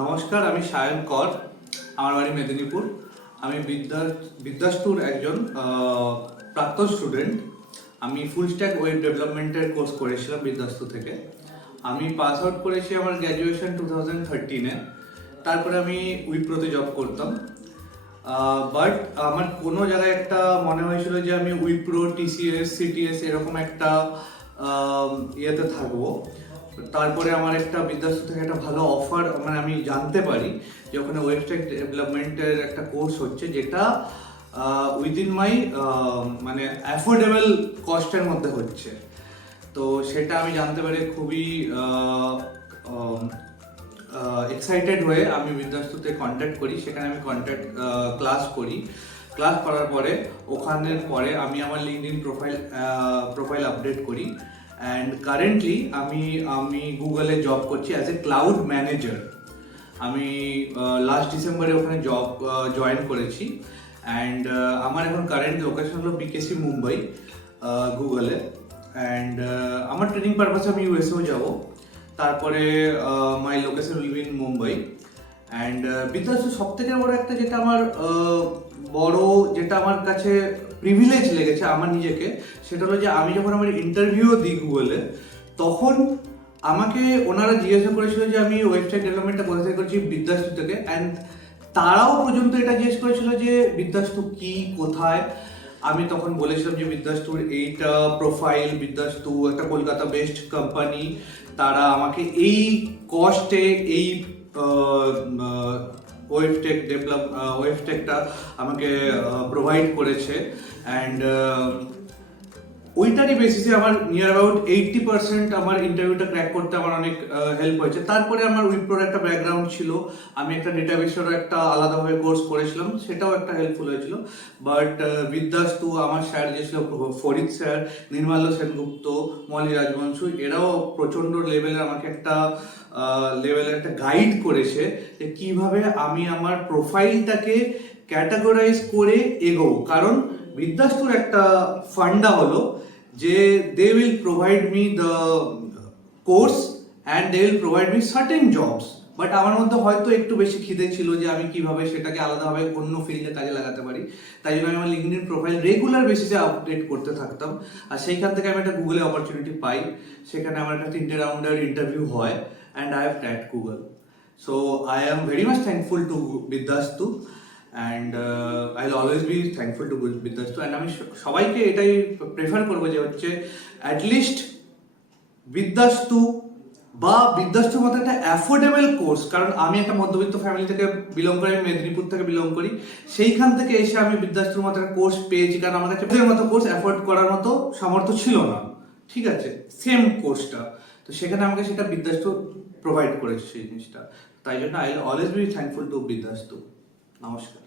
নমস্কার, আমি সায়ন কর, আমার বাড়ি মেদিনীপুর। আমি বিদ্যা বিদ্যাস্তুর একজন প্রাক্তন স্টুডেন্ট আমি ফুল স্ট্যাক ওয়েব ডেভেলপমেন্টের কোর্স করেছিলাম বিদ্যাস্তু থেকে। আমি পাস আউট করেছি আমার গ্র্যাজুয়েশন টু থাউজেন্ড থার্টিনে তারপরে আমি উইপ্রোতে জব করতাম। বাট আমার কোনো জায়গায় একটা মনে হয়েছিল যে আমি উইপ্রো, টিসিএস, সিটিএস এরকম একটা ইয়েতে থাকব। তারপরে আমার একটা বিদ্যাস্তু থেকে একটা ভালো অফার মানে আমি জানতে পারি যে ওখানে ওয়েবসাইট ডেভেলপমেন্টের একটা কোর্স হচ্ছে যেটা উইদিন মাই মানে অ্যাফোর্ডেবল কস্টের মধ্যে হচ্ছে। তো সেটা আমি জানতে পারি খুবই এক্সাইটেড হয়ে আমি বিদ্যাস্তুতে কন্ট্যাক্ট করি। সেখানে আমি কন্ট্যাক্ট ক্লাস করি। ক্লাস করার পরে, ওখানের পরে আমি আমার লিঙ্কডিন প্রোফাইল প্রোফাইল আপডেট করি। অ্যান্ড কারেন্টলি আমি আমি গুগলে জব করছি অ্যাজ এ ক্লাউড ম্যানেজার আমি লাস্ট ডিসেম্বরে ওখানে জব জয়েন করেছি। অ্যান্ড আমার এখন কারেন্ট লোকেশন হলো বিকেসি মুম্বাই গুগলে অ্যান্ড আমার ট্রেনিং পারপাসে আমি ইউএসএও যাব। তারপরে my location will in Mumbai and বিদ্যাসু সব থেকে বড় একটা যেটা আমার বড় যেটা আমার কাছে প্রিভিলেজ লেগেছে আমার নিজেকে, সেটা হলো যে আমি যখন আমার ইন্টারভিউ দিই গুগলে তখন আমাকে ওনারা জিজ্ঞাসা করেছিল যে আমি ওয়েবসাইট ডেভেলপমেন্টটা কোথা থেকে করছি বিদ্যাস্তু থেকে অ্যান্ড তারাও পর্যন্ত এটা জিজ্ঞেস করেছিল যে বিদ্যাস্তু কি, কোথায়? আমি তখন বলেছিলাম যে বিদ্যাস্তুর এইটা প্রোফাইল বিদ্যাস্তু একটা কলকাতা বেস্ট কোম্পানি তারা আমাকে এই কস্টে এই ওয়েবটেক ডেভেলপ ওয়েবটেকটা আমাকে প্রোভাইড করেছে। অ্যান্ড ওইটারই বেসিসে আমার নিয়ার অ্যাবাউট এইটটি পার্সেন্ট আমার ইন্টারভিউটা ক্র্যাক করতে আমার অনেক হেল্প হয়েছে। তারপরে আমার উইপ্রোর একটা ব্যাকগ্রাউন্ড ছিল। আমি একটা ডেটাবেসেরও একটা আলাদাভাবে কোর্স করেছিলাম। সেটাও একটা হেল্পফুল হয়েছিল। বাট বিদ্যাস্তু, আমার স্যার যে ছিল ফরিদ স্যার নির্মাল্য সেনগুপ্ত, মলি রাজবংশু, এরাও প্রচণ্ড লেভেলের আমাকে একটা লেভেলের একটা গাইড করেছে যে কীভাবে আমি আমার প্রোফাইলটাকে ক্যাটাগরাইজ করে এগোবো। কারণ বিদ্যাস্তুর একটা ফান্ডা হলো যে they will provide me the course and they will provide me certain jobs but আমার মধ্যে হয়তো একটু বেশি খিদে ছিল যে আমি কীভাবে সেটাকে আলাদাভাবে অন্য ফিল্ডে কাজে লাগাতে পারি। তাই জন্য আমি আমার লিঙ্কডিন প্রোফাইল রেগুলার বেসিসে আপডেট করতে থাকতাম। আর সেইখান থেকে আমি একটা গুগলে অপরচুনিটি পাই। সেখানে আমার একটা তিনটে রাউন্ডের ইন্টারভিউ হয়। And I have that Google so I am very much thankful to Vidyastu and I always be thankful to Vidyastu and আমি সবাইকে এটাই প্রেফার করব যে হচ্ছে অ্যাটলিস্ট বিদ্যাস্তু বা বিদ্যাস্তুর মতো একটা অ্যাফোর্ডেবল কোর্স কারণ আমি একটা মধ্যবিত্ত ফ্যামিলি থেকে বিলং করি, আমি মেদিনীপুর থেকে বিলং করি, সেইখান থেকে এসে আমি বিদ্যাস্তুর মতো একটা কোর্স পেয়েছি, কারণ আমার কাছে মতো কোর্স অ্যাফোর্ড করার মতো সামর্থ্য ছিল না। ঠিক আছে? সেম কোর্সটা তো সেখানে আমাকে সেটা বিদ্যাস্তু প্রোভাইড করেছে সেই জিনিসটা। তাই জন্য I always be thankful to Vidyastu নমস্কার।